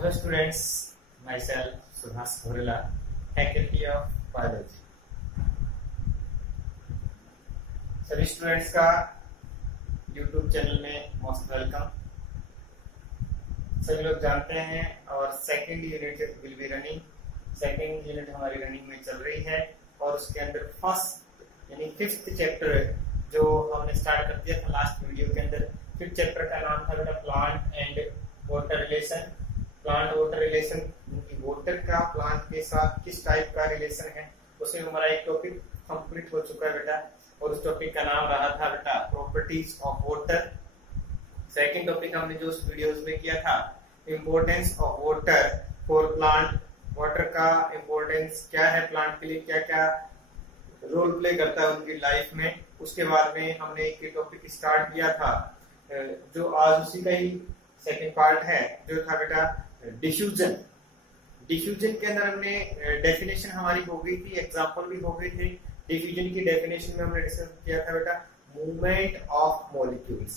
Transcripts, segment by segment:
Hello students, myself Subhas Gorilla, Faculty of Biology। सभी students का YouTube channel में most welcome. सभी लोग जानते हैं और second unit will be running. Second unit हमारी रनिंग में चल रही है और उसके अंदर फर्स्ट यानी फिफ्थ चैप्टर जो हमने स्टार्ट कर दिया था लास्ट वीडियो के अंदर। फिफ्थ चैप्टर का नाम था बेटा plant and water relation. Plant water relation, water का प्लांट के साथ किस टाइप का रिलेशन है, उसमें हमारा एक टॉपिक कंप्लीट हो चुका है बेटा। और उस टॉपिक का नाम रहा था बेटा properties of water. Second topic हमने जो उस वीडियोस में किया था importance of water for plant. Water का इम्पोर्टेंस क्या है प्लांट के लिए, क्या क्या रोल प्ले करता है उनकी लाइफ में। उसके बाद में हमने एक टॉपिक स्टार्ट किया था जो आज उसी का ही सेकंड पार्ट है, जो था बेटा डिफ्यूजन। डिफ्यूजन के अंदर हमने डेफिनेशन हमारी हो गई थी, एग्जांपल भी हो गए थे। डिफ्यूजन की डेफिनेशन में हमने डिस्कस किया था बेटा movement of molecules.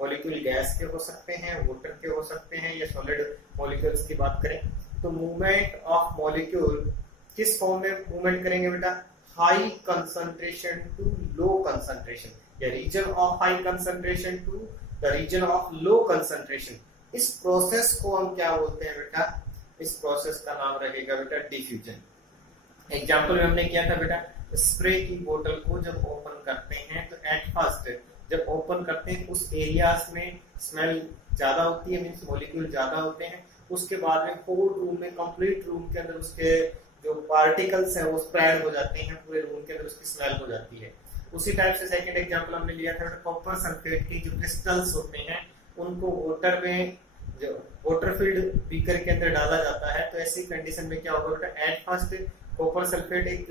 Molecule gas के हो सकते हैं, वाटर के हो सकते हैं, या सॉलिड मॉलिक्यूल्स की बात करें तो मूवमेंट ऑफ मॉलिक्यूल किस फॉर्म में मूवमेंट करेंगे बेटा, high concentration to low concentration, या region of high concentration to the region of low concentration. इस प्रोसेस को हम क्या बोलते हैं बेटा, इस प्रोसेस का नाम रहेगा बेटा डिफ्यूजन। एग्जांपल में हमने किया था बेटा स्प्रे की बोतल को जब ओपन करते हैं तो एट फर्स्ट जब ओपन करते हैं उस एरियाज में स्मेल ज्यादा होती है, मींस मॉलिक्यूल ज्यादा होते हैं। उसके बाद में कोल्ड रूम में, कंप्लीट रूम के अंदर उसके जो पार्टिकल्स हैं वो स्प्रेड हो जाते हैं, पूरे रूम के अंदर उसकी स्मेल हो जाती है। उसी टाइप से सेकंड एग्जांपल हमने लिया था कॉपर सल्फेट के जो क्रिस्टल्स होते हैं उनको वाटर में, जो वाटर फील्ड बीकर के अंदर डाला जाता है, तो ऐसी कंडीशन में क्या होगा बेटा, एट फर्स्ट कॉपर सल्फेट एक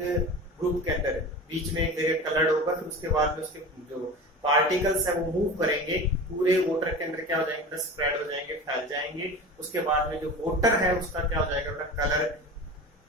ग्रुप के अंदर बीच में एक जगह कलर्ड होगा, फिर उसके बाद में उसके जो पार्टिकल्स है वो मूव करेंगे, पूरे वाटर के अंदर क्या हो जाएंगे, स्प्रेड हो जाएंगे, फैल जाएंगे। उसके बाद में जो वाटर है उसका क्या हो जाएगा बेटा, कलर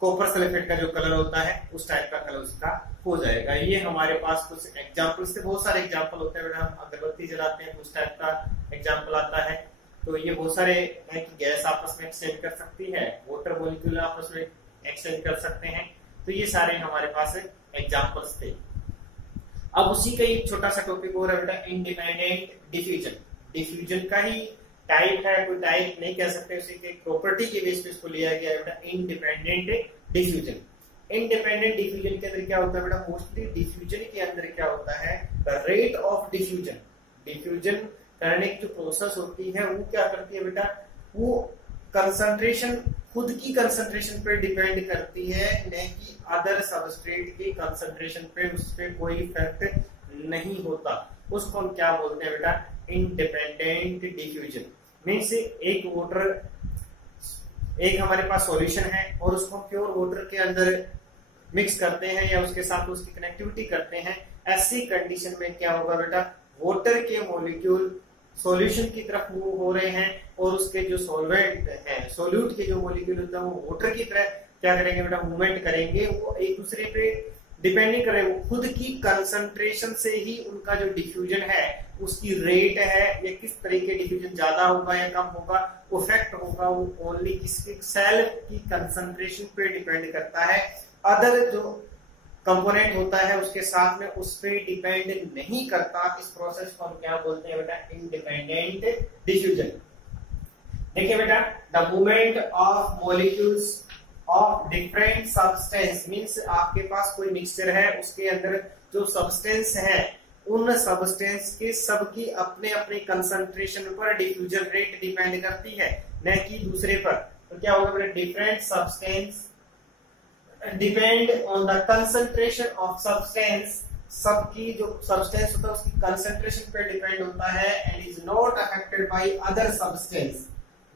कॉपर सल्फेट का जो कलर होता है उस टाइप का कलर उसका हो जाएगा। ये हमारे पास कुछ एग्जाम्पल्स थे, बहुत सारे एग्जाम्पल होते हैं बेटा। हम अगरबत्ती जलाते हैं तो उस टाइप का एग्जाम्पल आता है। तो ये बहुत सारे हैं कि गैस आपस में एक्सचेंज कर सकती है, वाटर मॉलिक्यूल आपस में एक्सचेंज कर सकते हैं। तो ये सारे हमारे पास एग्जाम्पल्स थे। अब उसी का एक छोटा सा टॉपिक और है बेटा इंडिपेंडेंट डिफ्यूजन। डिफ्यूजन का ही टाइप है, कोई टाइप नहीं कह सकते, उसी के प्रॉपर्टी के बेस पे इसको लिया गया है बेटा इंडिपेंडेंट डिफ्यूजन। इंडिपेंडेंट डिफ्यूजन के अंदर क्या होता है बेटा, मोस्टली डिफ्यूजन के अंदर क्या होता है, the rate of diffusion. Diffusion करने की जो प्रोसेस होती है वो क्या करती है बेटा, वो कंसंट्रेशन खुद की कंसंट्रेशन पे डिपेंड करती है, न कि अदर सबस्ट्रेट की कंसंट्रेशन पे, उस पे कोई इफेक्ट नहीं होता। उसको हम क्या बोलते हैं बेटा, इंडिपेंडेंट डिफ्यूजन। मीन्स एक वाटर, एक हमारे पास सॉल्यूशन है और उसको प्योर वाटर के अंदर मिक्स करते हैं या उसके साथ उसकी कनेक्टिविटी करते हैं। ऐसी कंडीशन में क्या होगा बेटा, वाटर के मॉलिक्यूल सॉल्यूशन की तरफ मूव हो रहे हैं और उसके जो सॉल्वेंट है, सोल्यूट के जो मॉलिक्यूल होता है वो वाटर की तरह क्या करेंगे बेटा, मूवमेंट करेंगे। वो एक दूसरे पे डिपेंड नहीं कर रहे, वो खुद की कंसंट्रेशन से ही उनका जो डिफ्यूजन है उसकी रेट है या किस तरीके डिफ्यूजन ज्यादा होगा या कम होगा, इफेक्ट होगा वो ओनली किसकी, सेल की कंसंट्रेशन पे डिपेंड करता है। अदर जो कंपोनेंट होता है उसके साथ में उस पे डिपेंड नहीं करता। इस प्रोसेस को हम क्या बोलते हैं बेटा, इंडिपेंडेंट डिफ्यूजन। देखिए बेटा, the movement of molecules of different substance, means आपके पास कोई मिक्सचर है, उसके अंदर जो सब्सटेंस है उन सब्सटेंस के सबकी अपने अपने कंसंट्रेशन पर डिफ्यूजन रेट डिपेंड करती है, न कि दूसरे पर। तो क्या होगा बेटा, different substance depend on the concentration of substance, सबकी जो सब्सटेंस होता है उसकी कंसंट्रेशन पे डिपेंड होता है, and is not affected by other substance.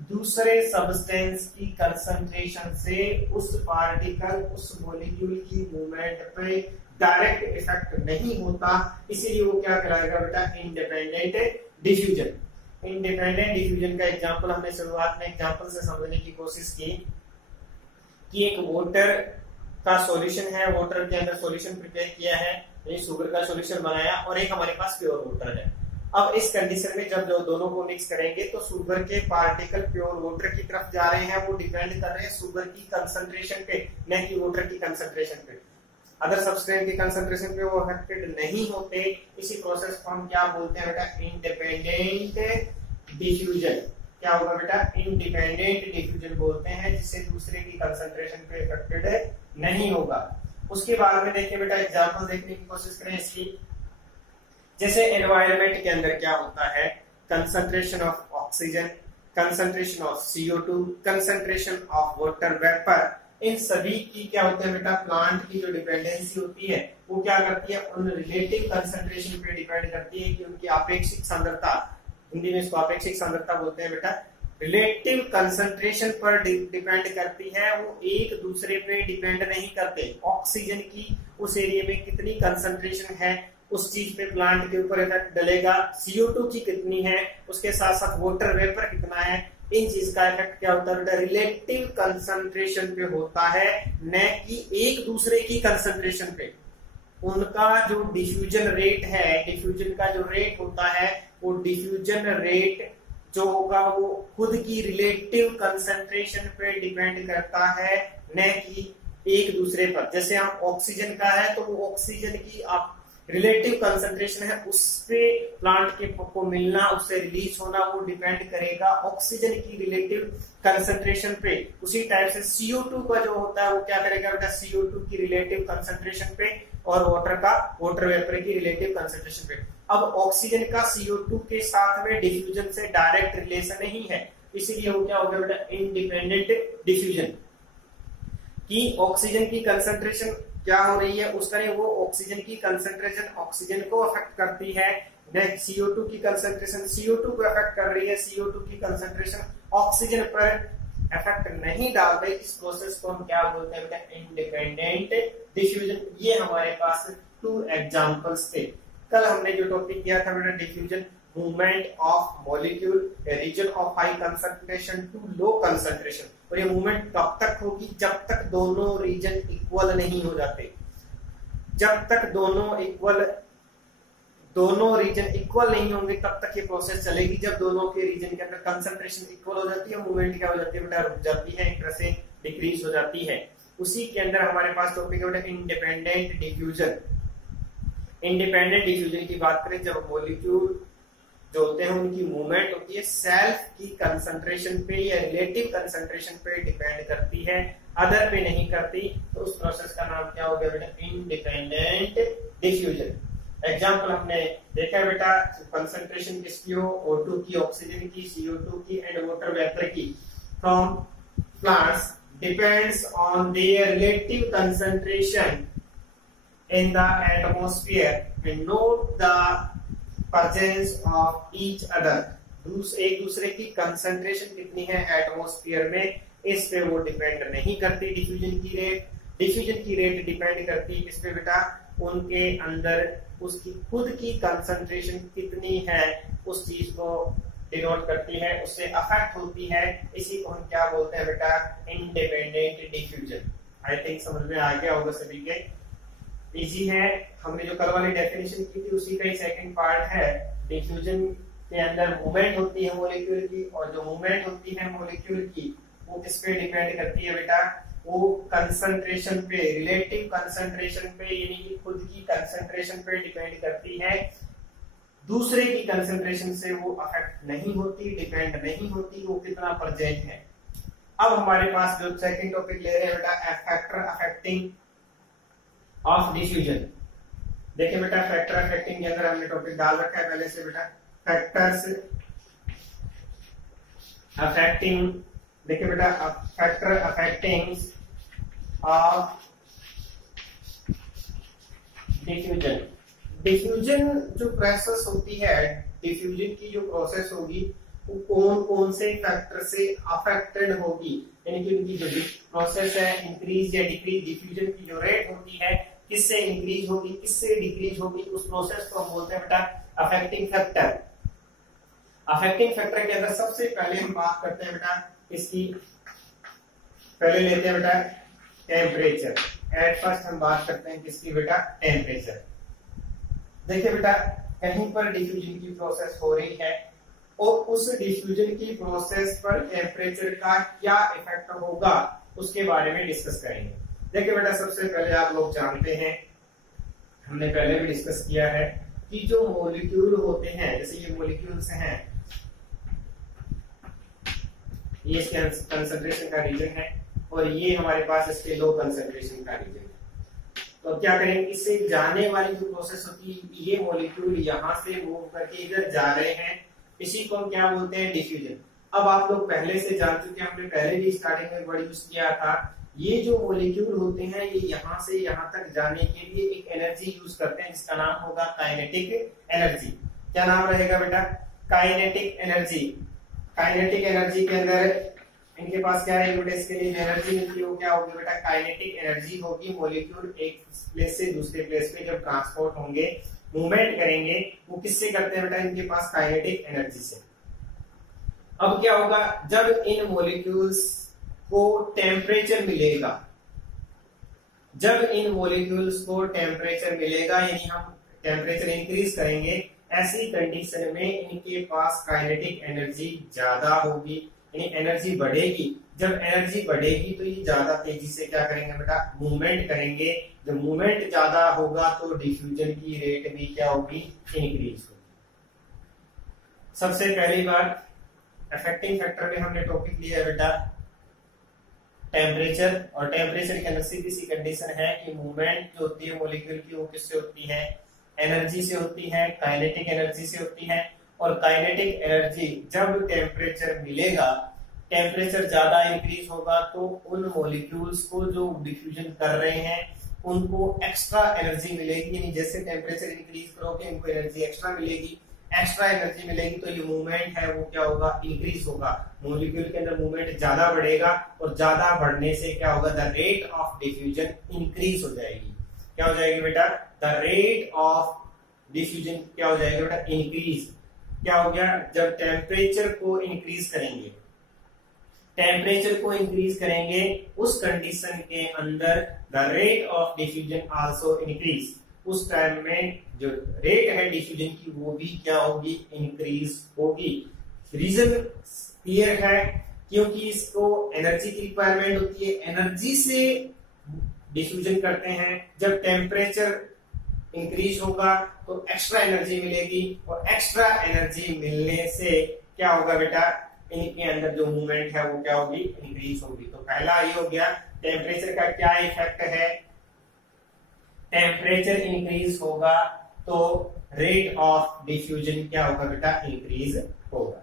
दूसरे सब्सटेंस की कंसंट्रेशन से उस पार्टिकल, उस मॉलिक्यूल की मूवमेंट पे डायरेक्ट इफेक्ट नहीं होता, इसीलिए वो क्या कहलाएगा बेटा, इंडिपेंडेंट डिफ्यूजन। इंडिपेंडेंट डिफ्यूजन का एग्जांपल हमने शुरुआत में एग्जांपल से समझने की कोशिश की कि एक वाटर का सॉल्यूशन है, वाटर के अंदर सॉल्यूशन प्रिपेयर किया है, शुगर का सॉल्यूशन बनाया, और एक हमारे पास प्योर वाटर है। अब इस कंडीशन में जब दोनों को मिक्स करेंगे तो शुगर के पार्टिकल प्योर वाटर की तरफ जा रहे हैं, वो डिपेंड कर रहे हैं शुगर की कंसंट्रेशन पे, न कि वाटर की कंसंट्रेशन पे। अदर सब्सटेंस की कंसंट्रेशन पे वो अफेक्टेड नहीं होते। इसी प्रोसेस को हम क्या बोलते हैं बेटा? Independent diffusion. क्या होगा बेटा? इंडिपेंडेंट डिफ्यूजन बोलते हैं, जिससे दूसरे की कंसंट्रेशन पे अफेक्टेड नहीं होगा। उसके बाद में देखिए बेटा, एग्जांपल देखने की कोशिश करें इसकी। जैसे एनवायरनमेंट के अंदर क्या होता है? Concentration of oxygen, concentration of CO2, concentration of water vapour, इन सभी की क्या होता है बेटा? प्लांट की जो डिपेंडेंसी होती है वो क्या करती है? उन रिलेटिव कंसंट्रेशन पे डिपेंड करती है कि उनकी आपेक्षिक सांद्रता, हिंदी में इसको आपेक्षिक सांद्रता बोलते हैं बेटा, रिलेटिव कंसंट्रेशन पर डिपेंड करती है, वो एक दूसरे पे डिपेंड नहीं करते। ऑक्सीजन की उस एरिया में कितनी कंसंट्रेशन है उस चीज पे प्लांट के ऊपर इफेक्ट डलेगा, CO2 की कितनी है, उसके साथ साथ वाटर वेपर कितना है, इन चीज का इफेक्ट क्या होता है? रिलेटिव कंसंट्रेशन पे होता है, न कि एक दूसरे की कंसंट्रेशन पे। उनका जो डिफ्यूजन रेट है, डिफ्यूजन का जो रेट होता है, वो डिफ्यूजन रेट जो होगा वो खुद की रिलेटिव कंसंट्रेशन पे डिपेंड करता है, न कि एक दूसरे पर। जैसे हम ऑक्सीजन का है तो वो ऑक्सीजन की आप रिलेटिव कंसंट्रेशन है, उस पे प्लांट के को मिलना, उससे रिलीज होना, वो डिपेंड करेगा ऑक्सीजन की रिलेटिव कंसंट्रेशन पे। उसी टाइप से CO2 का जो होता है वो क्या करेगा बेटा? CO2 की रिलेटिव कंसंट्रेशन पे, और वाटर वेपर की रिलेटिव कंसंट्रेशन पे। अब ऑक्सीजन का CO2 के साथ में डिफ्यूजन से डायरेक्ट रिलेशन नहीं है, इसीलिए वो क्या हो गया बेटा? Independent diffusion. की ऑक्सीजन की कंसंट्रेशन क्या हो रही है उसका नहीं, वो ऑक्सीजन की कंसंट्रेशन ऑक्सीजन को अफेक्ट करती है, CO2 की कंसंट्रेशन CO2 को अफेक्ट कर रही है, CO2 की कंसंट्रेशन ऑक्सीजन पर इफेक्ट नहीं डाल रही। इस प्रोसेस को हम क्या बोलते हैं बेटा? Independent diffusion. ये हमारे पास 2 एग्जांपल्स थे। कल हमने जो टॉपिक किया था बेटा, diffusion, movement of molecule region of high concentration to low concentration. और ये मूवमेंट तब तक होगी जब तक दोनों रीजन इक्वल नहीं हो जाते। जब तक दोनों रीजन इक्वल नहीं होंगे तब तक ये प्रोसेस चलेगी। जब दोनों के रीजन के अंदर कंसंट्रेशन इक्वल हो जाती है, मूवमेंट क्या हो जाती है बेटा? रुक जाती है, एक तरह से डिक्रीज हो जाती है। उसी के अंदर हमारे पास टॉपिक है बेटा इंडिपेंडेंट डिफ्यूजन। इंडिपेंडेंट डिफ्यूजन की बात करें, जब मॉलिक्यूल जो होते हैं उनकी मूवमेंट होती है सेल्फ की कंसंट्रेशन पे या रिलेटिव कंसंट्रेशन पे डिपेंड करती है, अदर पे नहीं करती, तो उस प्रोसेस का नाम क्या हो गया बेटा? Independent diffusion. एग्जांपल हमने देखा है बेटा, कंसंट्रेशन किसकी हो? O2 की, ऑक्सीजन की, CO2 की एंड वाटर वेपर की from plants depends on their relative concentration in the atmosphere and note the presence of each other। एक दूसरे की कंसंट्रेशन कितनी है एटमॉस्फेयर में, इस पे वो डिपेंड नहीं करती। डिफ्यूजन की रेट डिपेंड करती है किस पे बेटा? उनके अंदर उसकी खुद की कंसंट्रेशन कितनी है उस चीज को डिनोट करती है, उससे अफेक्ट होती है। इसी को हम क्या बोलते हैं बेटा? Independent diffusion. आई थिंक समझ में आ गया होगा सभी के, इजी है। हमने जो कल वाली डेफिनेशन की थी उसी का ही सेकंड पार्ट है। डिफ्यूजन के अंदर मूवमेंट होती है मॉलिक्यूल की, और जो मूवमेंट होती है मॉलिक्यूल की वो किस पे डिपेंड करती है बेटा? वो कंसंट्रेशन पे, रिलेटिव कंसंट्रेशन पे, यानी कि खुद की कंसंट्रेशन पे डिपेंड करती है, दूसरे की कंसंट्रेशन से वो अफेक्ट नहीं होती, डिपेंड नहीं होती, वो कितना प्रेजेंट है। अब हमारे पास जो सेकंड टॉपिक ले रहे हैं बेटा, फैक्टर अफेक्टिंग ऑफ डिफ्यूजन। देखिए बेटा, फैक्टर अफेक्टिंग के अंदर हमने टॉपिक डाल रखा है पहले से बेटा, फैक्टर्स अफेक्टिंग। देखिए बेटा, factor affecting of diffusion. Diffusion जो प्रोसेस होती है, डिफ्यूजन की जो प्रोसेस होगी वो कौन कौन से फैक्टर से अफेक्टेड होगी, यानी कि उनकी जो प्रोसेस है इंक्रीज या डिक्रीज, डिफ्यूजन की जो रेट होती है किससे इंक्रीज होगी किससे डिक्रीज होगी, उस प्रोसेस को हम बोलते हैं बेटा अफेक्टिंग फैक्टर। अफेक्टिंग फैक्टर के अंदर सबसे पहले हम बात करते हैं बेटा इसकी, पहले लेते हैं बेटा टेम्परेचर। एट फर्स्ट हम बात करते हैं किसकी बेटा? टेम्परेचर। देखिए बेटा, कहीं पर डिफ्यूजन की प्रोसेस हो रही है और उस डिफ्यूजन की प्रोसेस पर टेम्परेचर का क्या इफेक्ट होगा उसके बारे में डिस्कस करेंगे। देखिए बेटा, सबसे पहले आप लोग जानते हैं, हमने पहले भी डिस्कस किया है कि जो मॉलिक्यूल होते हैं, जैसे ये मॉलिक्यूल्स हैं, ये इसके कंसंट्रेशन का रीजन है और ये हमारे पास इसके लो कंसंट्रेशन का रीजन है। तो क्या करेंगे, इससे जाने वाली जो प्रोसेस होती है, ये मॉलिक्यूल यहाँ से मूव करके इधर जा रहे हैं, इसी को क्या बोलते हैं, डिफ्यूजन। अब आप लोग पहले से जान चुके हैं, हमने पहले भी स्टार्टिंग में वर्ड यूज किया था, ये जो मॉलिक्यूल होते हैं ये यहाँ से यहाँ तक जाने के लिए एक एनर्जी यूज करते हैं जिसका नाम होगा काइनेटिक एनर्जी। क्या नाम रहेगा बेटा, काइनेटिक एनर्जी। काइनेटिक एनर्जी के अंदर इनके पास क्या है बेटा, इसके लिए जो एनर्जी मिलती है वो क्या होगी बेटा, काइनेटिक एनर्जी होगी। मॉलिक्यूल एक प्लेस से दूसरे प्लेस पे जब ट्रांसपोर्ट होंगे, मूवमेंट करेंगे, वो किससे करते हैं बेटा, इनके पास काइनेटिक एनर्जी से। अब क्या होगा, जब इन मॉलिक्यूल्स को टेम्परेचर मिलेगा, जब इन मॉलिक्यूल्स को टेम्परेचर मिलेगा, यानी हम टेम्परेचर इंक्रीज करेंगे, ऐसी कंडीशन में इनके पास काइनेटिक एनर्जी ज्यादा होगी, यानी एनर्जी बढ़ेगी। जब एनर्जी बढ़ेगी तो ये ज्यादा तेजी से क्या करेंगे बेटा, मूवमेंट करेंगे। जब मूवमेंट ज्यादा होगा तो डिफ्यूजन की रेट भी क्या होगी, इंक्रीज होगी। सबसे पहली बार अफेक्टिंग फैक्टर में हमने टॉपिक लिया है बेटा टेम्परेचर, और टेम्परेचर के अंदर सीधी सी कंडीशन है कि मूवमेंट जो होती है मॉलिक्यूल की वो किससे होती है, एनर्जी से होती है, काइनेटिक एनर्जी से होती है। और काइनेटिक एनर्जी जब टेम्परेचर मिलेगा, टेम्परेचर ज्यादा इंक्रीज होगा तो उन मॉलिक्यूल्स को जो डिफ्यूजन कर रहे हैं उनको एक्स्ट्रा एनर्जी मिलेगी, यानी जैसे टेम्परेचर इंक्रीज करोगे इनको एनर्जी एक्स्ट्रा मिलेगी। एक्स्ट्रा एनर्जी मिलेगी तो ये मूवमेंट है वो क्या होगा, इंक्रीज होगा। मॉलिक्यूल के अंदर मूवमेंट ज्यादा बढ़ेगा और ज्यादा बढ़ने से क्या होगा, the rate of diffusion increase हो जाएगी। क्या हो जाएगी बेटा, द रेट ऑफ डिफ्यूजन क्या हो जाएगा बेटा, इंक्रीज। क्या हो गया, जब टेम्परेचर को इंक्रीज करेंगे, टेम्परेचर को इंक्रीज करेंगे, उस कंडीशन के अंदर the rate of diffusion also increase. उस टाइम में जो रेट है डिफ्यूजन की वो भी क्या होगी, इंक्रीज होगी। रीजन क्लियर है, क्योंकि इसको एनर्जी की रिक्वायरमेंट होती है, एनर्जी से डिफ्यूजन करते हैं। जब टेम्परेचर इंक्रीज होगा तो एक्स्ट्रा एनर्जी मिलेगी और एक्स्ट्रा एनर्जी मिलने से क्या होगा बेटा, इनके अंदर जो मूवमेंट है वो क्या होगी, इंक्रीज होगी। तो पहला ये हो गया, टेम्परेचर का क्या इफेक्ट है, टेम्परेचर इंक्रीज होगा तो रेट ऑफ डिफ्यूजन क्या होगा बेटा, इंक्रीज होगा।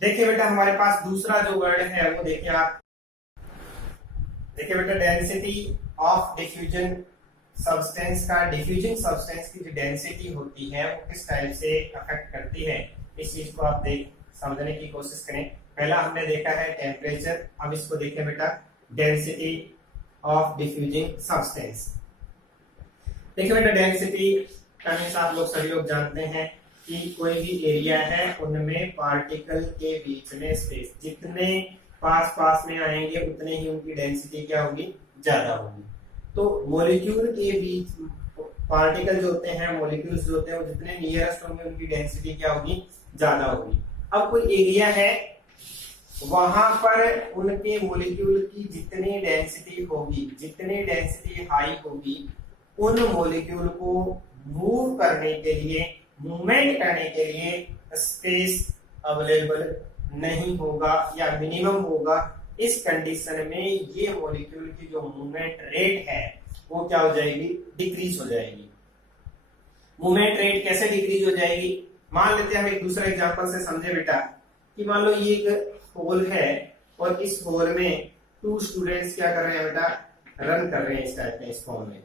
देखिए बेटा, हमारे पास दूसरा जो वर्ड है वो देखिए आप, देखिए बेटा, डेंसिटी ऑफ डिफ्यूजन सब्सटेंस का, डिफ्यूजन सब्सटेंस की जो डेंसिटी होती है वो किस टाइप से अफेक्ट करती है, इस चीज को आप समझने की कोशिश करें। पहला हमने देखा है टेम्परेचर, अब इसको देखें बेटा, डेंसिटी ऑफ डिफ्यूजिंग सब्सटेंस। देखिए बेटा, डेंसिटी का मीन्स आप लोग सभी लोग जानते हैं कि कोई भी एरिया है उनमें पार्टिकल के बीच में स्पेस, जितने पास पास में आएंगे उतने ही उनकी डेंसिटी क्या होगी, ज्यादा होगी। तो मॉलिक्यूल के बीच पार्टिकल जो होते हैं, मॉलिक्यूल्स जो होते हैं, वो जितने नियरेस्ट होंगे उनकी डेंसिटी क्या होगी, ज्यादा होगी। अब कोई एरिया है, वहां पर उनके मॉलिक्यूल की जितनी डेंसिटी होगी, जितनी डेंसिटी हाई होगी, उन मॉलिक्यूल को मूव करने के लिए, मूवमेंट करने के लिए स्पेस अवेलेबल नहीं होगा या मिनिमम होगा। इस कंडीशन में ये मॉलिक्यूल की जो मूवमेंट रेट है वो क्या हो जाएगी, डिक्रीज हो जाएगी। मूवमेंट रेट कैसे डिक्रीज हो जाएगी, मान लेते हैं हम एक दूसरा एग्जांपल से समझे बेटा, कि मान लो ये एक होल है और इस होल में 2 स्टूडेंट्स क्या कर रहे हैं बेटा, रन कर रहे हैं इस टाइप में, इस फॉर्म में।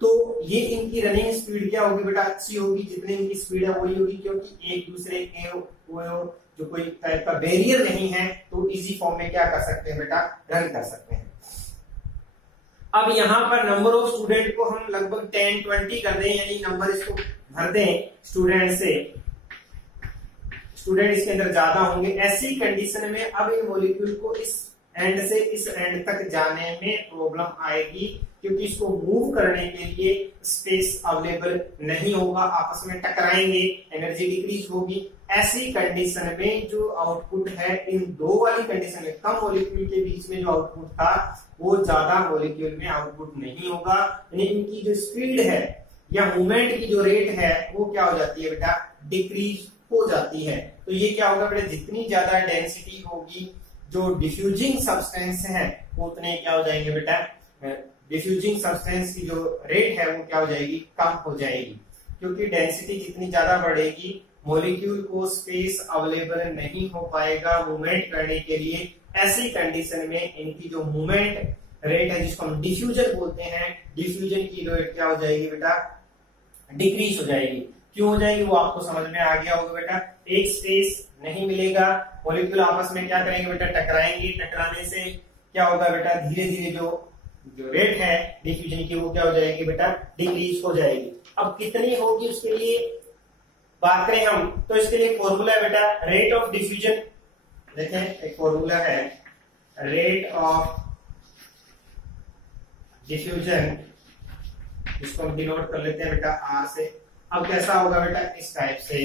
तो ये इनकी रनिंग स्पीड क्या होगी बेटा, अच्छी होगी। जितनी इनकी स्पीड है वही होगी, क्योंकि एक दूसरे के वो जो कोई टाइप का बैरियर नहीं है, तो इजी फॉर्म में क्या कर सकते हैं बेटा, रन कर सकते हैं। अब यहाँ पर नंबर ऑफ स्टूडेंट को हम लगभग 10-20 कर दें, यानी नंबर इसको भर दें स्टूडेंट से, स्टूडेंट इसके अंदर ज्यादा होंगे। ऐसी कंडीशन में अब इन मॉलिक्यूल को इस एंड से इस एंड तक जाने में प्रॉब्लम आएगी, क्योंकि इसको मूव करने के लिए स्पेस अवेलेबल नहीं होगा, आपस में टकराएंगे, एनर्जी डिक्रीज होगी। ऐसी कंडीशन में जो आउटपुट है, इन दो वाली कंडीशन में कम मॉलिक्यूल के बीच में जो आउटपुट था वो ज्यादा मॉलिक्यूल में आउटपुट नहीं होगा, यानी इनकी जो स्पीड है या मूवमेंट की जो रेट है वो क्या हो जाती है बेटा, डिक्रीज हो जाती है। तो ये क्या होगा बेटा, जितनी ज्यादा डेंसिटी होगी जो डिफ्यूजिंग सब्सटेंस है वो उतने क्या हो जाएंगे बेटा, डिफ्यूजिंग सब्सटेंस की जो रेट है वो क्या हो जाएगी, कम हो जाएगी। क्योंकि डेंसिटी जितनी ज्यादा बढ़ेगी मॉलिक्यूल को स्पेस अवेलेबल नहीं हो पाएगा मूवमेंट करने के लिए। ऐसी कंडीशन में इनकी जो मूवमेंट रेट है जिसको हम डिफ्यूजन बोलते हैं, डिफ्यूजन की रेट क्या हो जाएगी बेटा, डिक्रीज हो जाएगी। क्यों हो जाएगी वो आपको समझ में आ गया होगा बेटा, एक स्पेस नहीं मिलेगा, मॉलिक्यूल आपस में क्या करेंगे बेटा, टकराएंगे, टकराने से क्या होगा बेटा, धीरे धीरे जो रेट है डिफ्यूजन की वो क्या हो जाएगी बेटा, डिक्रीज हो जाएगी। अब कितनी होगी उसके लिए बात करें हम, तो इसके लिए फॉर्मूला है बेटा रेट ऑफ डिफ्यूजन। देखें एक फॉर्मूला है रेट ऑफ डिफ्यूजन, जिसको हम डिनोट कर लेते हैं बेटा आर से। अब कैसा होगा बेटा, इस टाइप से,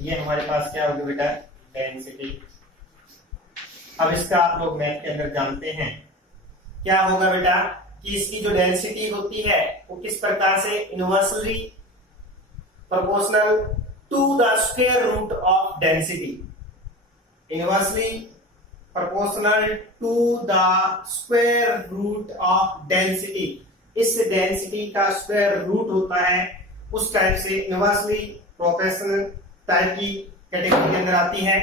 ये हमारे पास क्या होगा बेटा, डेंसिटी। अब इसका आप लोग मैथ के अंदर जानते हैं क्या होगा बेटा, कि इसकी जो डेंसिटी होती है वो किस प्रकार से, inversely proportional to the square root of density, inversely proportional to the square root of density. इस डेंसिटी का स्क्वायर रूट होता है, उस टाइप से इनवर्सली प्रोपोर्शनल टाइप की कैटेगरी के अंदर आती है।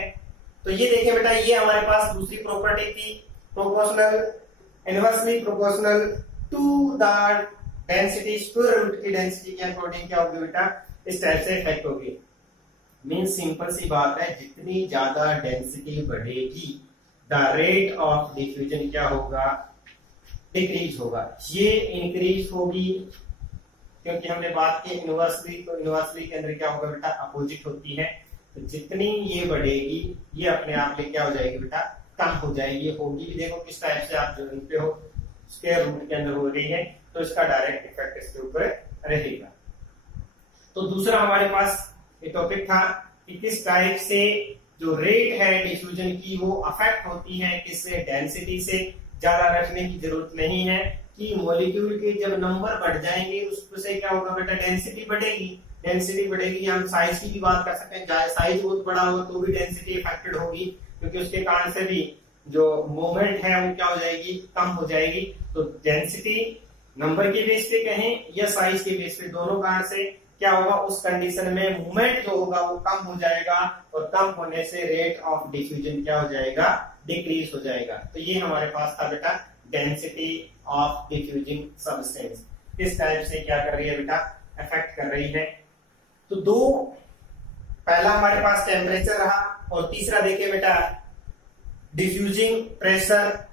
तो ये देखिए बेटा, ये हमारे पास दूसरी प्रॉपर्टी थी, proportional, inversely proportional to the density, square root की डेंसिटी के अकॉर्डिंग क्या होगी बेटा, इस टाइप से इफेक्ट होगी। मीन सिंपल सी बात है, जितनी ज्यादा डेंसिटी बढ़ेगी द रेट ऑफ डिफ्यूजन क्या होगा, डिक्रीज होगा। ये इंक्रीज होगी क्योंकि हमने बात की इनवर्सली, तो इनवर्सली के अंदर क्या होगा बेटा, अपोजिट होती है। तो जितनी ये बढ़ेगी ये अपने आप में क्या हो जाएगी बेटा, कम हो जाएगी। होगी भी देखो किस टाइप से, आप जो इन पे हो स्क्वायर रूट के अंदर हो रही है, तो इसका डायरेक्ट इफेक्ट इसके ऊपर रहेगा। तो दूसरा हमारे पास ये टॉपिक था कि किस टाइप से जो रेट है डिफ्यूजन की वो अफेक्ट होती है, किससे, डेंसिटी से। ज्यादा रखने की जरूरत नहीं है कि मॉलिक्यूल के जब नंबर बढ़ जाएंगे उससे क्या होगा बेटा, डेंसिटी बढ़ेगी। डेंसिटी बढ़ेगी, हम साइज की भी बात कर सकते हैं, साइज बहुत बड़ा हो तो भी डेंसिटी इफेक्टेड होगी, क्योंकि उसके कारण से भी जो मूवमेंट है वो क्या हो जाएगी, कम हो जाएगी। तो डेंसिटी नंबर के बेस पे कहें या साइज के बेस पे, दोनों कारण से क्या होगा, उस कंडीशन में मूवमेंट जो होगा वो कम हो जाएगा, और कम होने से रेट ऑफ डिफ्यूजन क्या हो जाएगा, डिक्रीज हो जाएगा। तो ये हमारे पास था बेटा डेंसिटी ऑफ डिफ्यूजिंग सब्सटेंस, किस टाइप से क्या कर रही है बेटा, अफेक्ट कर रही है। तो दो, पहला हमारे पास टेम्परेचर रहा, और तीसरा देखिए बेटा diffusing pressure.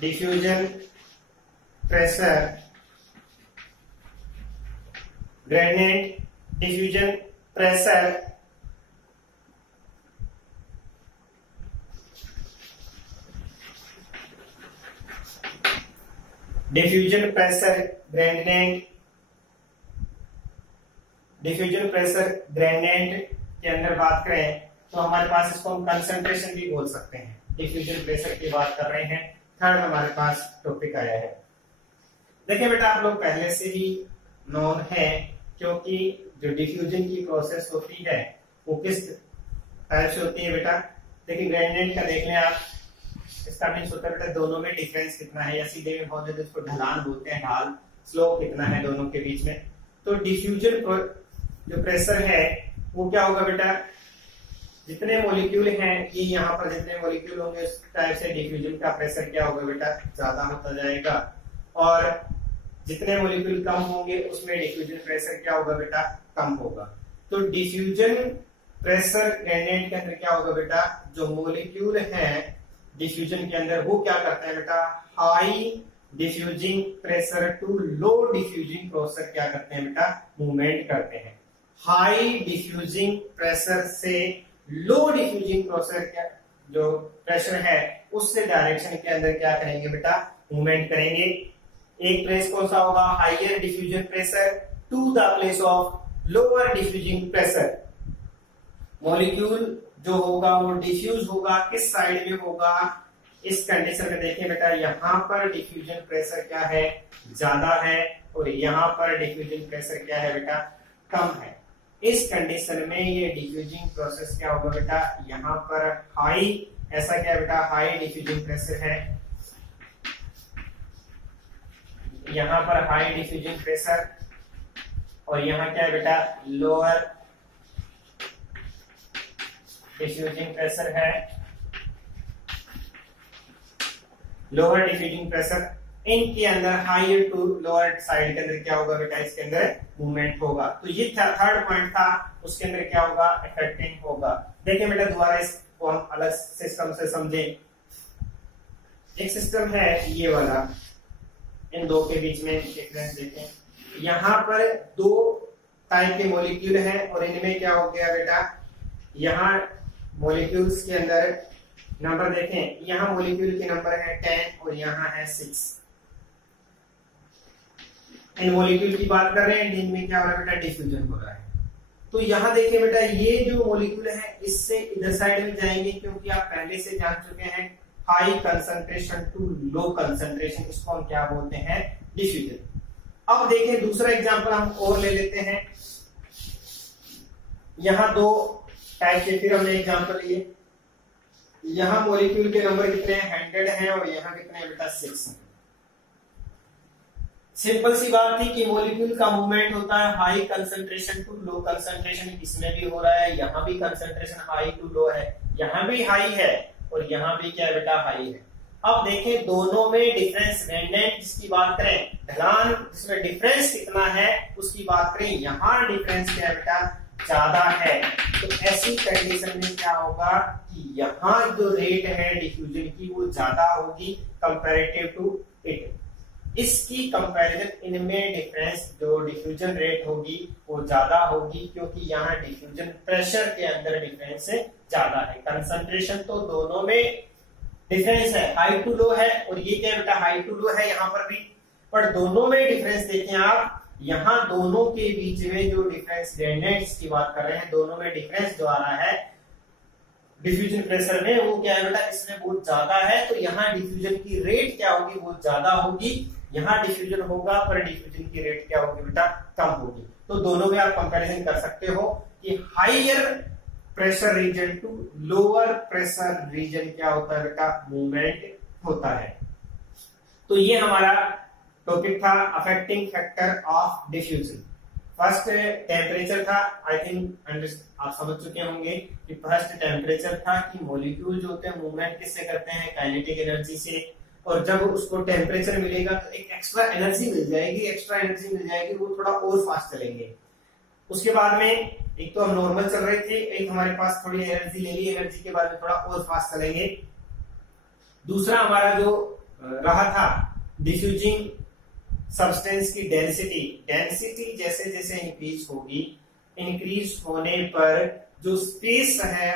Diffusion pressure gradient, diffusion pressure diffusion pressure gradient, diffusion pressure gradient के अंदर बात करें तो हमारे पास इसको हम कंसंट्रेशन भी बोल सकते हैं। डिफ्यूजन प्रेशर की बात कर रहे हैं, थर्ड हमारे पास टॉपिक आया है। देखिए बेटा, आप लोग पहले से ही नोन है, क्योंकि जो डिफ्यूजन की प्रोसेस होती है वो किस टाइप से होती है बेटा। देखिए ग्रेडिएंट का देख लें आप, इसका मीन्स होता है बेटा दोनों में डिफरेंस कितना है, या सीधे में बहुत इसको ढलान बोलते हैं, ढाल, स्लोप कितना है दोनों के बीच में। तो डिफ्यूजन जो प्रेशर है वो क्या होगा बेटा, जितने मॉलिक्यूल हैं, ये यहाँ पर जितने मॉलिक्यूल होंगे उस टाइप से डिफ्यूजन का प्रेशर क्या होगा बेटा, ज्यादा होता जाएगा, और जितने मॉलिक्यूल कम होंगे उसमें डिफ्यूजन प्रेशर क्या होगा बेटा, कम होगा। तो डिफ्यूजन प्रेशर ग्रेडिएंट के अंदर क्या होगा बेटा, जो मॉलिक्यूल है डिफ्यूजन के अंदर वो क्या करते हैं बेटा, high diffusing pressure to low diffusing pressure क्या करते हैं बेटा, मूवमेंट करते हैं। हाई डिफ्यूजिंग प्रेशर से लो डिफ्यूजिंग प्रेशर क्या जो प्रेशर है उससे डायरेक्शन के अंदर क्या करेंगे बेटा, मूवमेंट करेंगे। एक प्लेस कौन सा होगा, higher diffusion pressure to the place of lower diffusing pressure. Molecule जो होगा वो डिफ्यूज होगा, किस साइड में होगा, इस कंडीशन में देखें बेटा, यहाँ पर डिफ्यूजन प्रेशर क्या है, ज्यादा है, और यहाँ पर डिफ्यूजन प्रेशर क्या है बेटा, कम है। इस कंडीशन में ये डिफ्यूजिंग प्रोसेस क्या होगा बेटा, यहाँ पर हाई, ऐसा क्या है बेटा, हाई डिफ्यूजिंग प्रेशर है, यहाँ पर हाई डिफ्यूजिंग प्रेशर, और यहाँ क्या है बेटा, लोअर डिफ्यूजिंग प्रेशर है। लोअर डिफ्यूजिंग प्रेशर, इनके अंदर हाइयर टू लोअर साइड के अंदर क्या होगा बेटा, इसके अंदर मूवमेंट होगा। तो ये थर्ड पॉइंट था, उसके अंदर क्या होगा, अफेक्टिंग होगा। देखिए बेटा दोबारा इसको हम अलग सिस्टम से समझे। एक सिस्टम है ये वाला, इन दो के बीच में डिफरेंस देखें। यहाँ पर दो टाइप के मॉलिक्यूल हैं और इनमें क्या हो गया बेटा, यहाँ मॉलिक्यूल्स के अंदर नंबर देखें, यहाँ मॉलिक्यूल के नंबर है 10 और यहाँ है 6। इन मॉलिक्यूल की बात कर रहे हैं, जिनमें क्या हो रहा है बेटा, डिफ्यूजन हो रहा है। तो यहाँ देखिए बेटा, ये जो मॉलिक्यूल है इससे इधर साइड में जाएंगे, क्योंकि आप पहले से जान चुके हैं high concentration to low concentration, इसको हम क्या बोलते हैं, डिफ्यूजन। अब देखें दूसरा एग्जांपल हम और ले लेते हैं। यहाँ दो टाइप के फिर हमने एग्जांपल लिए। यहाँ मॉलिक्यूल के नंबर कितने हैं, 100 हैं, और यहाँ कितने हैं बेटा, 6 हैं। सिंपल सी बात थी कि मॉलिक्यूल का मूवमेंट होता है high concentration to low concentration, इसमें भी हो रहा है, यहाँ भी कंसंट्रेशन हाई टू लो है, यहाँ भी हाई है और यहाँ भी क्या है बेटा, हाई है। अब देखें दोनों में डिफरेंस, ग्रेडिएंट जिसकी बात करें, ढलान जिसमें डिफरेंस कितना है उसकी बात करें, यहाँ डिफरेंस क्या है बेटा, ज्यादा है। तो ऐसी कंडीशन में क्या होगा कि यहाँ जो रेट है डिफ्यूजन की वो ज्यादा होगी कंपैरेटिव टू इट। इसकी कंपैरिजन इनमें डिफरेंस जो डिफ्यूजन रेट होगी वो ज्यादा होगी, क्योंकि यहाँ डिफ्यूजन प्रेशर के अंदर डिफरेंस ज्यादा है। कंसंट्रेशन तो दोनों में डिफरेंस है, हाई टू लो है, और ये क्या बेटा, हाई टू लो है यहाँ पर भी, पर दोनों में डिफरेंस देखें आप, यहाँ दोनों के बीच में जो डिफरेंस ग्रेडिएंट्स की बात कर रहे हैं, दोनों में डिफरेंस जो आ रहा है डिफ्यूजन प्रेशर में, वो क्या है बेटा, इसमें बहुत ज्यादा है। तो यहाँ डिफ्यूजन की रेट क्या होगी, वो ज्यादा होगी। यहाँ डिफ्यूजन होगा पर डिफ्यूजन की रेट क्या होगी बेटा, कम होगी। तो दोनों में आप कंपैरिजन कर सकते हो कि higher pressure region to lower pressure region क्या होता है बेटा, मूवमेंट होता है। तो ये हमारा टॉपिक था affecting factor of diffusion. First temperature था, आई थिंक आप समझ चुके होंगे कि फर्स्ट टेम्परेचर था कि मॉलिक्यूल जो होते हैं मूवमेंट किससे करते हैं, काइनेटिक एनर्जी से, और जब उसको टेम्परेचर मिलेगा तो एक एक्स्ट्रा एनर्जी मिल जाएगी, एक्स्ट्रा एनर्जी मिल जाएगी, वो थोड़ा और फास्ट चलेंगे। उसके बाद में एक तो हम नॉर्मल चल रहे थे, एक हमारे पास थोड़ी एनर्जी ले ली, एनर्जी के बाद में थोड़ा और फास्ट चलेंगे। दूसरा हमारा जो रहा था डिफ्यूजिंग सब्सटेंस की डेंसिटी, डेंसिटी जैसे जैसे इंक्रीज होगी, इंक्रीज होने पर जो स्पेस है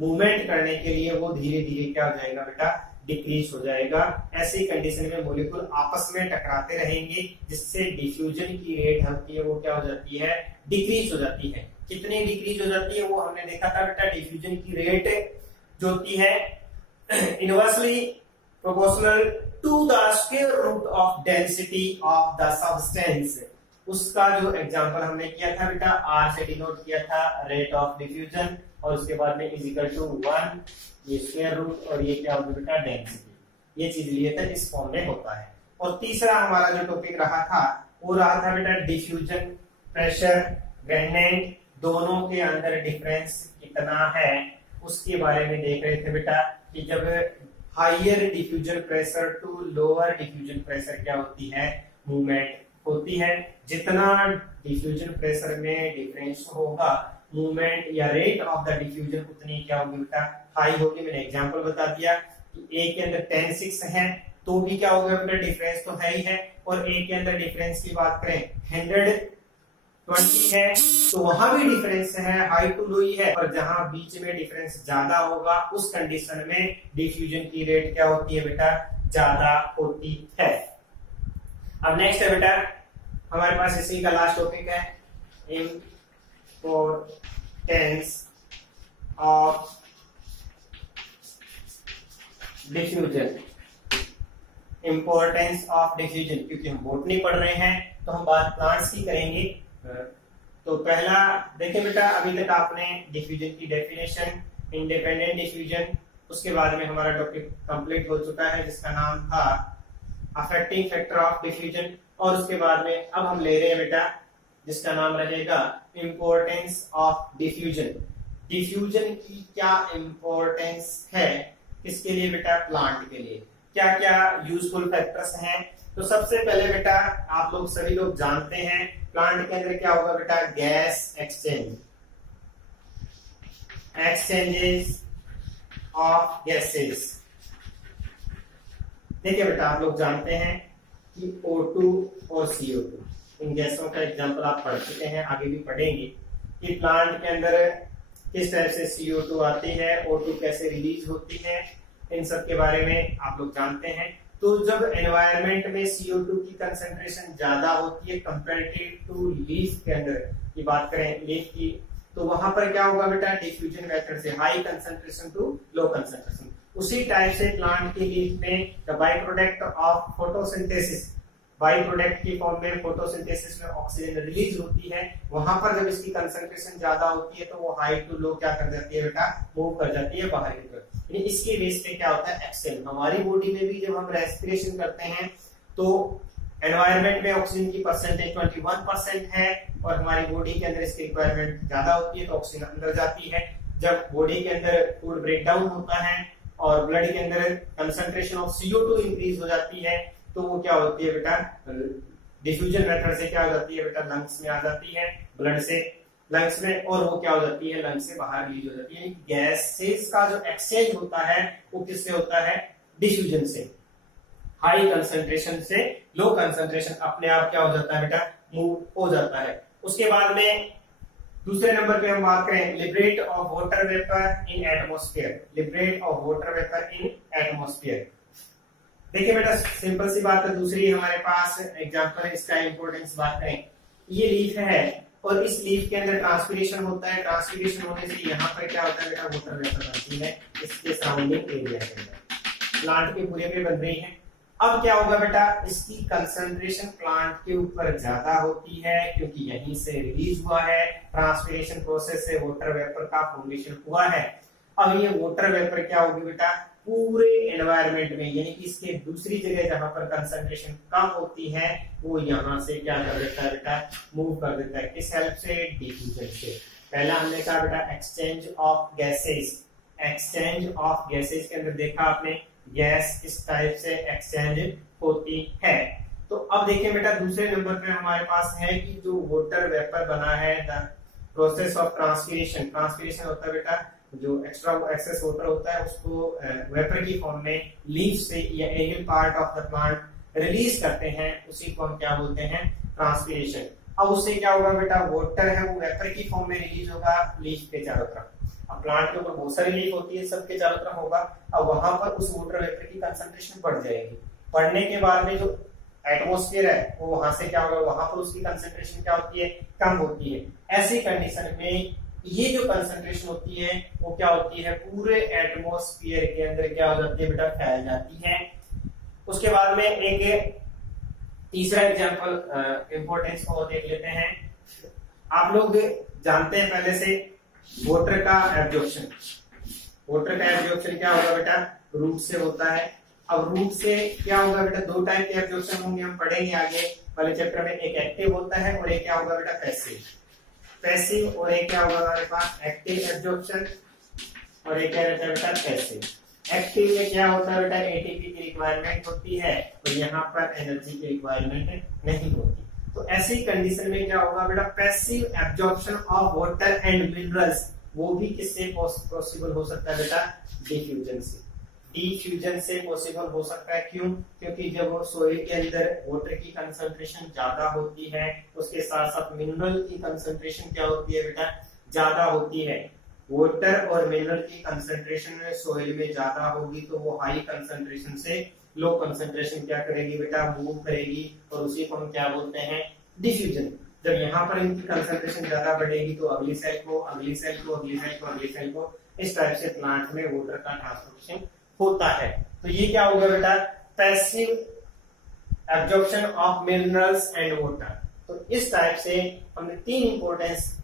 मूवमेंट करने के लिए वो धीरे धीरे क्या हो जाएगा बेटा, डिक्रीज हो जाएगा। ऐसी कंडीशन में मॉलिक्यूल आपस में टकराते रहेंगे, जिससे डिफ्यूजन की रेट होती है वो क्या हो जाती है, डिक्रीज हो जाती है। कितनी डिक्रीज हो जाती है वो हमने देखा था बेटा, डिफ्यूजन की रेट जो होती है inversely proportional to the square root of density of the substance. उसका जो एग्जांपल हमने किया था बेटा, आर से डिनोट किया था रेट ऑफ डिफ्यूजन, और उसके बाद में इज इक्वल टू 1, ये स्क्वायर रूट, और ये क्या होगा बेटा, डेंसिटी। ये चीज लिए थे, इस फॉर्म में होता है। और तीसरा हमारा जो टॉपिक रहा था वो रहा था बेटा डिफ्यूजन प्रेशर ग्रेडिएंट, दोनों के अंदर डिफरेंस कितना है उसके बारे में देख रहे थे बेटा, कि जब higher diffusion pressure to lower diffusion pressure क्या होती है, मूवमेंट होती है। जितना डिफ्यूजन प्रेशर में डिफरेंस होगा, मूवमेंट या रेट ऑफ द डिफ्यूजन उतनी क्या होगी बेटा, हाई होगी। मैंने एग्जांपल बता दिया कि ए के अंदर 10-6 है तो भी क्या होगा बेटा, डिफरेंस तो है ही है, और ए के अंदर डिफरेंस की बात करें 100 20 है, तो वहां भी डिफरेंस है, हाई टू लो ही है, और जहां बीच में डिफरेंस ज्यादा होगा उस कंडीशन में डिफ्यूजन की रेट क्या होती है बेटा, ज्यादा होती है। अब नेक्स्ट है बेटा हमारे पास इसी का लास्ट टॉपिक है, importance of diffusion. Importance of diffusion, क्योंकि हम बॉटनी पढ़ रहे हैं तो हम बात प्लांट्स की करेंगे। तो पहला देखिए बेटा, अभी तक आपने डिफ्यूजन की डेफिनेशन, इंडिपेंडेंट डिफ्यूजन, उसके बाद में हमारा टॉपिक कंप्लीट हो चुका है जिसका नाम था अफेक्टिंग फैक्टर ऑफ डिफ्यूजन, और उसके बाद में अब हम ले रहे हैं बेटा जिसका नाम रहेगा इंपॉर्टेंस ऑफ डिफ्यूजन। डिफ्यूजन की क्या इंपॉर्टेंस है, किसके लिए बेटा, प्लांट के लिए। क्या क्या यूजफुल फैक्टर्स हैं, तो सबसे पहले बेटा आप लोग सभी लोग जानते हैं प्लांट के अंदर क्या होगा बेटा, gas exchange, exchanges of gases. देखिए बेटा आप लोग जानते हैं कि O2 और CO2, इन गैसों का एग्जांपल आप पढ़ चुके हैं, आगे भी पढ़ेंगे कि प्लांट के अंदर किस तरह से CO2 आती है, O2 कैसे रिलीज होती है, इन सब के बारे में आप लोग जानते हैं। तो जब एनवायरनमेंट में CO2 की कंसंट्रेशन ज्यादा होती है कंपैरेटिव टू लीफ के अंदर की बात करें लीफ की, तो वहां पर क्या होगा बेटा, डिफ्यूजन मेथड से high concentration to low concentration. उसी टाइप से प्लांट की लीफ में the by product of photosynthesis, by product की फॉर्म में फोटोसिंथेसिस में ऑक्सीजन रिलीज होती है, वहां पर जब इसकी कंसंट्रेशन ज्यादा होती है तो वो हाई टू लो क्या कर जाती है बेटा, मूव कर जाती है बाहर की तरफ। इसके बेस पे क्या होता है, एक्सेल। हमारी बॉडी में भी जब हम रेस्पिरेशन करते हैं तो एनवायरनमेंट में ऑक्सीजन की परसेंटेज 21% है, और हमारी बॉडी के अंदर इसकी रिक्वायरमेंट ज्यादा होती है तो ऑक्सीजन अंदर जाती है। जब बॉडी के अंदर फूड ब्रेक डाउन होता है और ब्लड के अंदर कंसंट्रेशन ऑफ CO2 इंक्रीज हो जाती है, तो वो क्या होती है बेटा, डिफ्यूजन मेथड से क्या हो जाती है बेटा, लंग्स में आ जाती है, ब्लड से लंग्स में, और वो क्या हो जाती है, लंग्स से बाहर रिलीज हो जाती है। गैसेस का जो एक्सचेंज होता है वो किससे होता है, डिफ्यूजन से। हाई कंसंट्रेशन से लो कंसंट्रेशन अपने आप क्या हो जाता है बेटा, मूव हो जाता है। उसके बाद में दूसरे नंबर पे हम बात करें liberate of water vapour in atmosphere, liberate of water vapour in atmosphere. देखिए बेटा सिंपल सी बात है, दूसरी हमारे पास एग्जांपल है, इसका इंपॉर्टेंस बात करें, ये लीफ है और इस लीफ के अंदर ट्रांसपिरेशन होता है, ट्रांसपिरेशन होने से यहाँ पर क्या होता है बेटा, वाटर वेपर बनती है इसके सराउंडिंग एरिया के अंदर, प्लांट के पूरे पे बन रही है। अब क्या होगा बेटा, इसकी कंसंट्रेशन प्लांट के ऊपर ज्यादा होती है क्योंकि यहीं से रिलीज हुआ है, ट्रांसपिरेशन प्रोसेस से वाटर वेपर का फॉर्मेशन हुआ है। अब ये वाटर वेपर क्या होगी बेटा, पूरे एनवायरनमेंट में, यानी कि इसके दूसरी जगह जहां पर कंसंट्रेशन कम होती है वो यहां से क्या कर देता है बेटा, मूव कर देता है। किस हेल्प से, डिफ्यूजन से। पहला हमने कहा बेटा exchange of gases, exchange of gases के अंदर देखा आपने गैस किस टाइप से एक्सचेंज होती है। तो अब देखिए बेटा दूसरे नंबर पे हमारे पास है कि जो वाटर वेपर बना है, the process of transpiration. Transpiration होता है बेटा जो एक्स्ट्रा एक्सेस वाटर होता है उसको वेपर की फॉर्म में लीफ से या aerial part of the plant release करते हैं, उसी को हम क्या बोलते हैं, ट्रांसपिरेशन। अब उससे क्या होगा बेटा, वाटर है वो वेपर की फॉर्म में रिलीज होगा लीफ के चारों तरफ। अब प्लांट के ऊपर बहुत सारी लीफ होती है, सबके चारों तरफ होगा। अब वहां पर उस वाटर वेपर की कंसंट्रेशन बढ़ जाएगी, बढ़ने के बाद में जो एटमोस्फेयर है वो वहां से क्या होगा, वहां पर उसकी कंसंट्रेशन क्या होती है, कम होती है। ऐसी कंडीशन में ये जो कंसंट्रेशन होती है वो क्या होती है, पूरे एटमोस्फियर के अंदर क्या हो जाती है बेटा, फैल जाती है। उसके बाद में एक तीसरा एग्जांपल इंपॉर्टेंस को देख लेते हैं। आप लोग जानते हैं पहले से वाटर का एब्जॉर्प्शन, वाटर का एब्जॉर्प्शन क्या होगा बेटा, रूट से होता है। अब रूट से क्या होगा बेटा, दो टाइप के एब्जॉर्प्शन होंगे, हम पढ़ेंगे आगे वाले चैप्टर में। एक एक्टिव होता है और एक क्या होगा बेटा, पैसिव। पैसिव और एक क्या होगा हमारे पास, एक्टिव एब्जॉर्प्शन, और एक क्या रहता है बेटा, पैसिव। एक्टिव में क्या होता है बेटा, एटीपी की रिक्वायरमेंट होती है और यहाँ पर एनर्जी की रिक्वायरमेंट नहीं होती। तो ऐसी कंडीशन में क्या होगा बेटा, passive absorption of water and minerals, वो भी किससे पॉसिबल हो सकता है बेटा, डिफ्यूजन से। डिफ्यूजन से पॉसिबल हो सकता है। क्यों? क्योंकि जब वो सोइल के अंदर वाटर की कंसंट्रेशन ज्यादा होती है, उसके साथ साथ मिनरल की कंसंट्रेशन क्या होती है बेटा, ज्यादा होती है। वाटर और मिनरल की कंसंट्रेशन सोइल में ज्यादा होगी तो वो हाई कंसंट्रेशन से लो कंसंट्रेशन क्या करेगी बेटा, मूव करेगी, और उसी को हम क्या बोलते हैं, डिफ्यूजन। जब यहाँ पर इनकी कंसंट्रेशन ज्यादा बढ़ेगी तो अगली सेल को, अगली सेल को, अगली सेल को, अगली सेल को, इस टाइप से प्लांट में वाटर का ट्रांसफॉर्मेशन होता है। तो ये क्या होगा बेटा, passive absorption of minerals and water. तो इस टाइप से हमने 3 इंपॉर्टेंस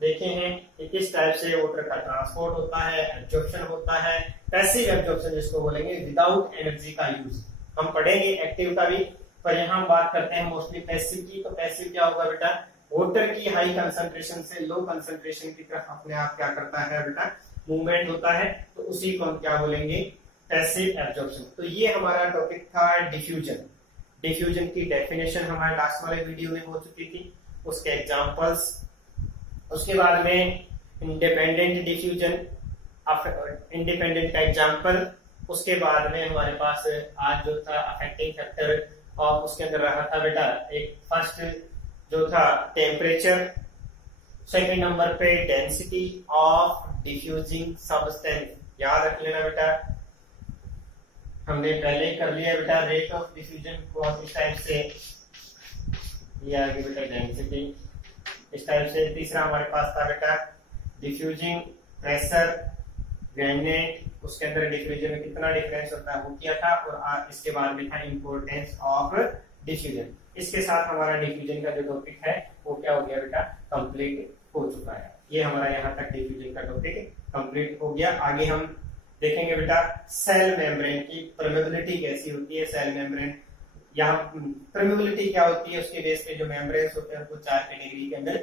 देखे हैं कि किस टाइप से वाटर का ट्रांसपोर्ट होता है, एब्जॉर्प्शन होता है। पैसिव एब्जॉर्प्शन जिसको बोलेंगे, विदाउट एनर्जी का यूज। हम पढ़ेंगे एक्टिव का भी, पर यहाँ हम बात करते हैं मोस्टली पैसिव की। तो पैसिव क्या होगा बेटा, वाटर की हाई कंसंट्रेशन से लो कंसंट्रेशन की तरफ अपने आप क्या करता है बेटा, मूवमेंट होता है। तो उसी को हम क्या बोलेंगे, पैसिव एब्जॉर्प्शन। तो ये हमारा टॉपिक था डिफ्यूजन। डिफ्यूजन की डेफिनेशन हमारे लास्ट वाले वीडियो में हो चुकी थी, उसके एग्जांपल्स, उसके बाद में इंडिपेंडेंट डिफ्यूजन, इंडिपेंडेंट का एग्जांपल, उसके बाद में हमारे पास आज जो था अफेक्टिंग फैक्टर, और उसके अंदर रहा था बेटा एक फर्स्ट जो था टेम्परेचर, सेकंड नंबर पे डेंसिटी ऑफ डिफ्यूजिंग सब्सटेंस। याद रख लेना बेटा, हमने पहले कर लिया बेटा रेट ऑफ डिफ्यूजन को इस टाइप से, ये आगे बेटा डेंसिटी इस टाइप से। तीसरा हमारे पास था बेटा डिफ्यूजिंग प्रेशर ग्रेडिएंट, उसके अंदर डिफ्यूजन में कितना डिफरेंस होता है वो किया था, और इसके बाद में था इंपॉर्टेंस ऑफ डिफ्यूजन। इसके साथ हमारा डिफ्यूजन का जो टॉपिक है वो क्या हो गया बेटा, कंप्लीट हो चुका है। ये हमारा यहाँ तक डिफ्यूजन का टॉपिक कंप्लीट हो गया। आगे हम देखेंगे बेटा सेल मेम्ब्रेन की परमेबिलिटी कैसी होती है। सेल मेम्ब्रेन, यहाँ परमेबिलिटी क्या होती है, उसके बेस पे जो मेम्ब्रेन्स होते हैं उनको 4 कैटेगरी के अंदर